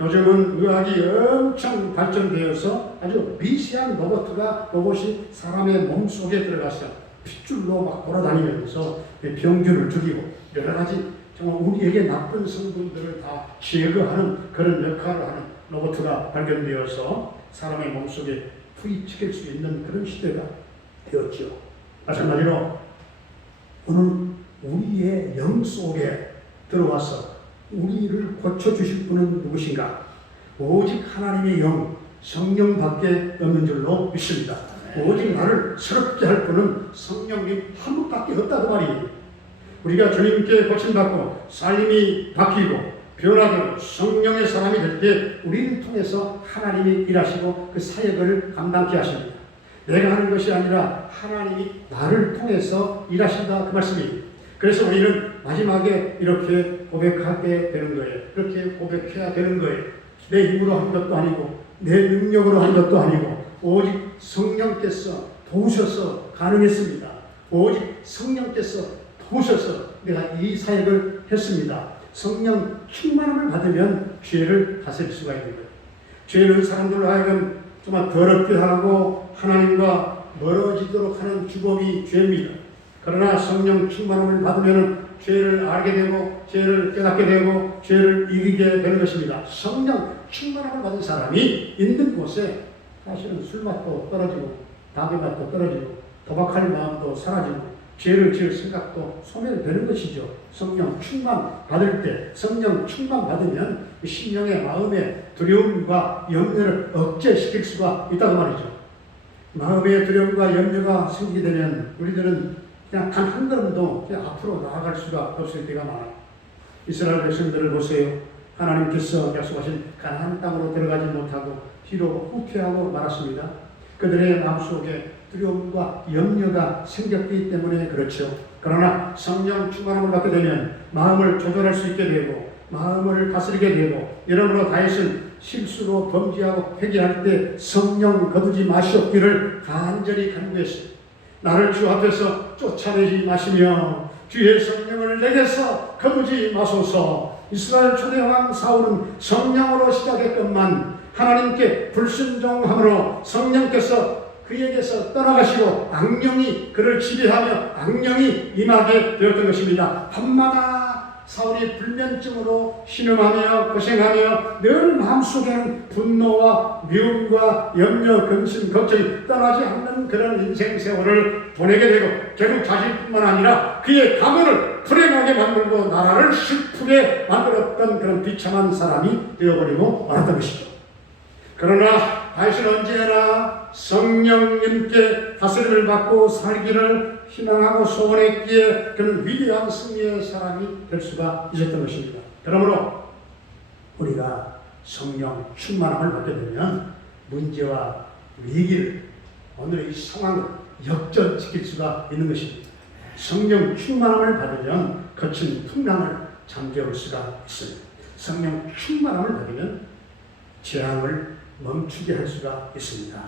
요즘은 의학이 엄청 발전되어서 아주 미세한 로봇이 사람의 몸속에 들어가서 핏줄로 막 돌아다니면서 병균을 죽이고 여러 가지 정말 우리에게 나쁜 성분들을 다 제거하는 그런 역할을 하는 로봇가 발견되어서 사람의 몸속에 투입시킬 수 있는 그런 시대가 되었죠. 마찬가지로 오늘 우리의 영 속에 들어와서 우리를 고쳐주실 분은 누구신가? 오직 하나님의 영, 성령밖에 없는 줄로 믿습니다. 오직 나를 새롭게 할 분은 성령님 한 분밖에 없다고 말이에요. 우리가 주님께 고침받고 삶이 바뀌고 변화되고 성령의 사람이 될 때 우리를 통해서 하나님이 일하시고 그 사역을 감당케 하십니다. 내가 하는 것이 아니라 하나님이 나를 통해서 일하신다 그 말씀입니다. 그래서 우리는 마지막에 이렇게 고백하게 되는 거예요. 그렇게 고백해야 되는 거예요. 내 힘으로 한 것도 아니고 내 능력으로 한 것도 아니고 오직 성령께서 도우셔서 가능했습니다. 오직 성령께서 도우셔서 내가 이 사역을 했습니다. 성령 충만함을 받으면 죄를 다스릴 수가 있는 거예요. 죄는 사람들로 하여금 정말 더럽게 하고 하나님과 멀어지도록 하는 주범이 죄입니다. 그러나 성령 충만함을 받으면 죄를 알게 되고 죄를 깨닫게 되고 죄를 이기게 되는 것입니다. 성령 충만함을 받은 사람이 있는 곳에 사실은 술맛도 떨어지고 담배 맛도 떨어지고 도박할 마음도 사라지고 죄를 지을 생각도 소멸되는 것이죠. 성령 충만 받을 때, 성령 충만 받으면 심령의 마음의 두려움과 염려를 억제시킬 수가 있다고 말이죠. 마음의 두려움과 염려가 생기게 되면 우리들은 그냥 단 한 걸음도 그냥 앞으로 나아갈 수가 없을 때가 많아요. 이스라엘 백성들을 보세요. 하나님께서 약속하신 가나안 땅으로 들어가지 못하고 뒤로 후퇴하고 말았습니다. 그들의 마음속에 두려움과 염려가 생겼기 때문에 그렇죠. 그러나 성령 충만함을 받게 되면 마음을 조절할 수 있게 되고 마음을 다스리게 되고 이러므로 다윗은 실수로 범죄하고 회개할 때 성령 거두지 마시옵기를 간절히 간구했습니다. 나를 주 앞에서 쫓아내지 마시며 주의 성령을 내게서 거두지 마소서. 이스라엘 초대왕 사울은 성령으로 시작했건만 하나님께 불순종함으로 성령께서 그에게서 떠나가시고 악령이 그를 지배하며 악령이 임하게 되었던 것입니다. 밤마다 사울이 불면증으로 신음하며 고생하며 늘 마음속에는 분노와 미움과 염려, 근심, 걱정이 떠나지 않는 그런 인생 세월을 보내게 되고 결국 자신뿐만 아니라 그의 가문을 불행하게 만들고 나라를 슬프게 만들었던 그런 비참한 사람이 되어버리고 말았던 것이죠. 그러나 다윗은 언제나 성령님께 다스림을 받고 살기를 희망하고 소원했기에 그는 위대한 승리의 사람이 될 수가 있었던 것입니다. 그러므로 우리가 성령 충만함을 받게 되면 문제와 위기를 오늘의 이 상황을 역전시킬 수가 있는 것입니다. 성령 충만함을 받으면 거친 풍랑을 잠재울 수가 있습니다. 성령 충만함을 받으면 재앙을 멈추게 할 수가 있습니다.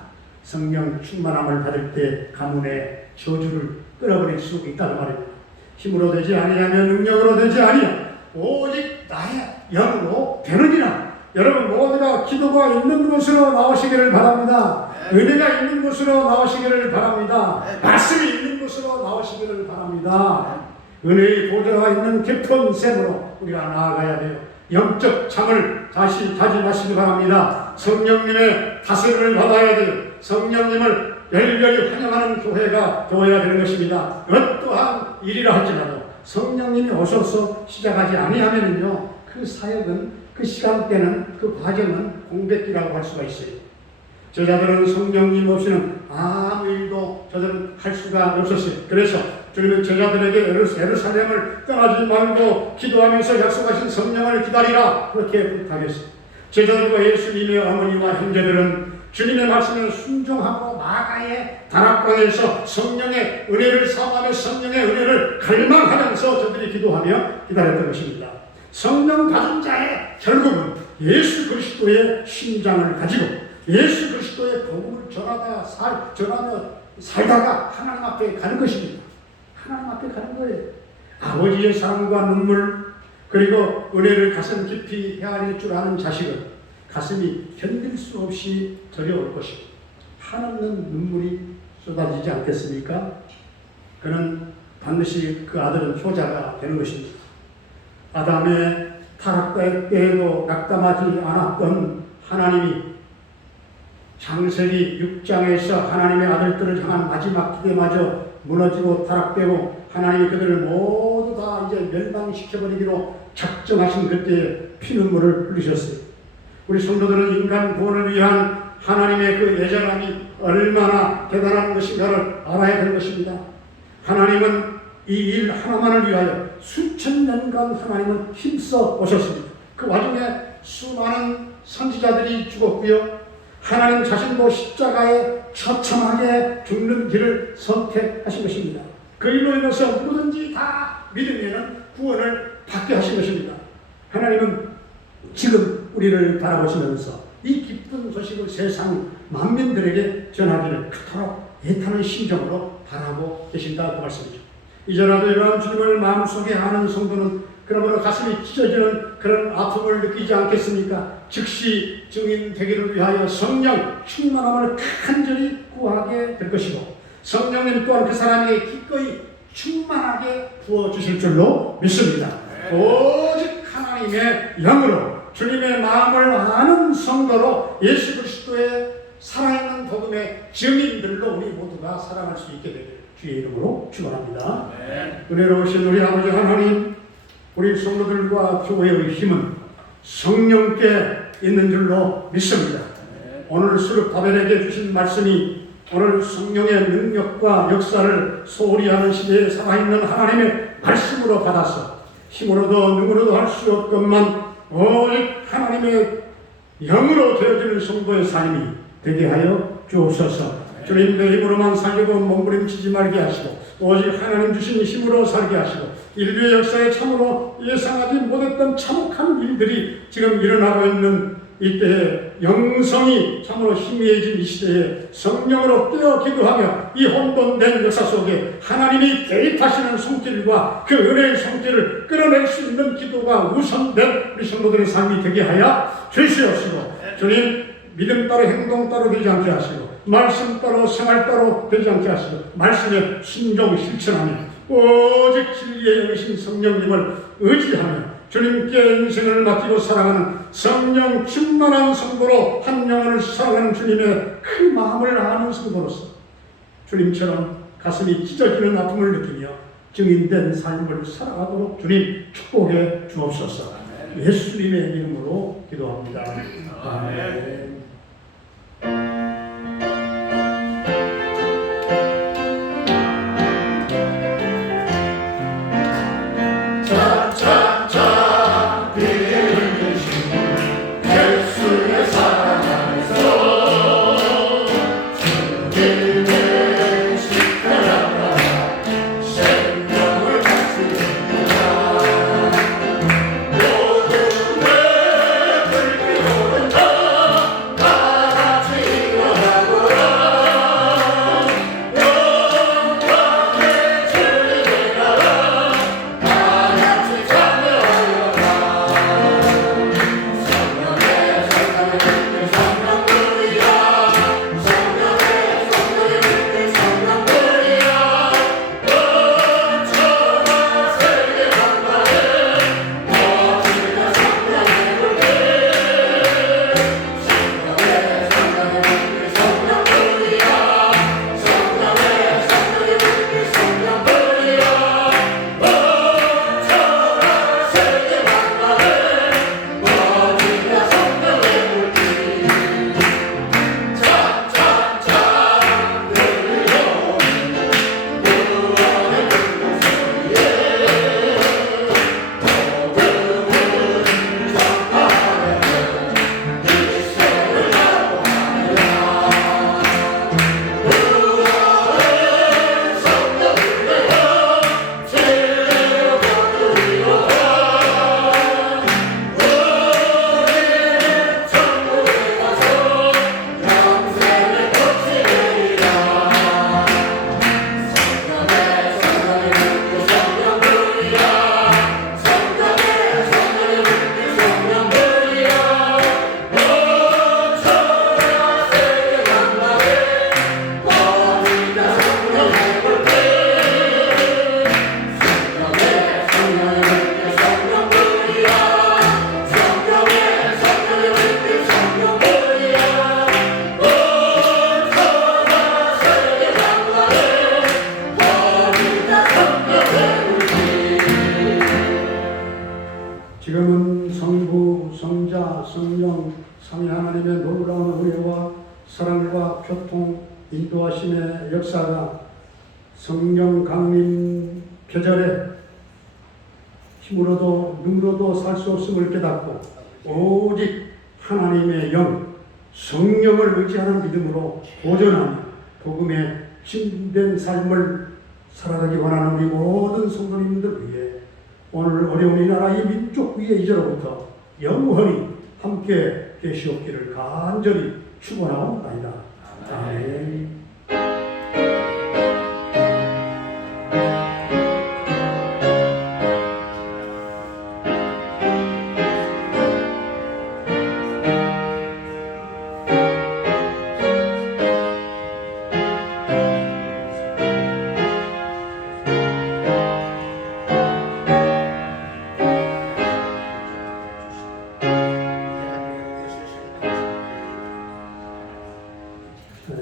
성령 충만함을 받을 때 가문의 저주를 끊어버릴 수 있다는 말입니다. 힘으로 되지 아니하며 능력으로 되지 아니하며 오직 나의 영으로 되느니라. 여러분 모두가 기도가 있는 곳으로 나오시기를 바랍니다. 은혜가 있는 곳으로 나오시기를 바랍니다. 말씀이 있는 곳으로 나오시기를 바랍니다. 은혜의 보좌가 있는 깊은 샘으로 우리가 나아가야 돼요. 영적 잠을 다시 다짐하시기 바랍니다. 성령님의 다스림을 받아야 돼요. 성령님을 열렬히 환영하는 교회가 되는 것입니다. 어떠한 일이라 할지라도 성령님이 오셔서 시작하지 아니하면요, 그 사역은, 그 시간대는, 그 과정은 공백기라고 할 수가 있어요. 저자들은 성령님 없이는 아무 일도 저들은 할 수가 없었어요. 그래서 주님은 제자들에게 예루살렘을 떠나지 말고 기도하면서 약속하신 성령을 기다리라, 그렇게 부탁했어요. 제자들과 예수님의 어머니와 형제들은 주님의 말씀에 순종하고 마가의 다락방에서 성령의 은혜를 사모하며 성령의 은혜를 갈망하면서 저들이 기도하며 기다렸던 것입니다. 성령 받은 자의 결국은 예수 그리스도의 심장을 가지고 예수 그리스도의 복음을 전하며 살다가 하나님 앞에 가는 것입니다. 하나님 앞에 가는 거예요. 아버지의 사랑과 눈물, 그리고 은혜를 가슴 깊이 헤아릴 줄 아는 자식은 가슴이 견딜 수 없이 저려올 것이고 한없는 눈물이 쏟아지지 않겠습니까? 그는 반드시 그 아들은 효자가 되는 것입니다. 아담의 타락때에도 낙담하지 않았던 하나님이 창세기 6장에서 하나님의 아들들을 향한 마지막 기대마저 무너지고 타락되고 하나님이 그들을 모두 다 이제 멸망시켜버리기로 작정하신 그때에 피눈물을 흘리셨어요. 우리 성도들은 인간 구원을 위한 하나님의 그 애절함이 얼마나 대단한 것인가를 알아야 되는 것입니다. 하나님은 이 일 하나만을 위하여 수천 년간 하나님은 힘써 오셨습니다. 그 와중에 수많은 선지자들이 죽었고요. 하나님 자신도 십자가에 처참하게 죽는 길을 선택하신 것입니다. 그 일로 인해서 누구든지 다 믿으면 구원을 받게 하신 것입니다. 하나님은 지금 우리를 바라보시면서 이 기쁜 소식을 세상 만민들에게 전하기를 그토록 애타는 심정으로 바라고 계신다 그 말씀이죠. 이제라도 이러한 주님을 마음속에 아는 성도는 그러므로 가슴이 찢어지는 그런 아픔을 느끼지 않겠습니까? 즉시 증인 되기를 위하여 성령 충만함을 간절히 구하게 될 것이고 성령님 또한 그 사람에게 기꺼이 충만하게 부어주실 줄로 믿습니다. 오직 하나님의 영으로 주님의 마음을 아는 성도로 예수 그리스도의 살아있는 복음의 증인들로 우리 모두가 살아갈 수 있게 되기를 주의 이름으로 축원합니다. 은혜로우신 우리 아버지 하나님, 우리 성도들과 교회의 힘은 성령께 있는 줄로 믿습니다. 오늘 수르바벨에게 주신 말씀이 오늘 성령의 능력과 역사를 소홀히 하는 시대에 살아있는 하나님의 말씀으로 받아서 힘으로도 누구로도 할 수 없건만 오직 하나님의 영으로 되어지는 성도의 삶이 되게 하여 주옵소서. 주님 내 힘으로만 살고 몸부림치지 말게 하시고 오직 하나님 주신 힘으로 살게 하시고 인류의 역사에 참으로 예상하지 못했던 참혹한 일들이 지금 일어나고 있는 이때에 영성이 참으로 희미해진 이 시대에 성령으로 깨어 기도하며 이 혼돈된 역사 속에 하나님이 개입하시는 손길과 그 은혜의 손길을 끌어낼 수 있는 기도가 우선된 우리 성도들의 삶이 되게 하여 주시옵시고 주님 믿음 따로 행동 따로 되지 않게 하시고 말씀 따로 생활 따로 되지 않게 하시고 말씀에 순종 실천하며 오직 진리의 영이신 성령님을 의지하며 주님께 인생을 맡기고 사랑하는 성령 충만한 성도로 한 영혼을 사랑하는 주님의 큰 마음을 아는 성도로서 주님처럼 가슴이 찢어지는 아픔을 느끼며 증인된 삶을 살아가도록 주님 축복해 주옵소서. 예수님의 이름으로 기도합니다. 아멘. 예수의 사랑 안에서 주님의 인도하심의 역사가 성령 강림 표절에 힘으로도 눈으로도 살 수 없음을 깨닫고 오직 하나님의 영, 성령을 의지하는 믿음으로 도전하며 복음에 힘된 삶을 살아가기 원하는 우리 모든 성도님들 위해 오늘 어려운 이 나라 이 민족 위에 이제로부터 영원히 함께 계시옵기를 간절히 축원하옵나이다. 아멘.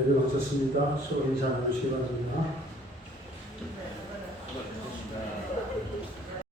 네, 마쳤습니다. 수고 인사 나누시기 바랍니다.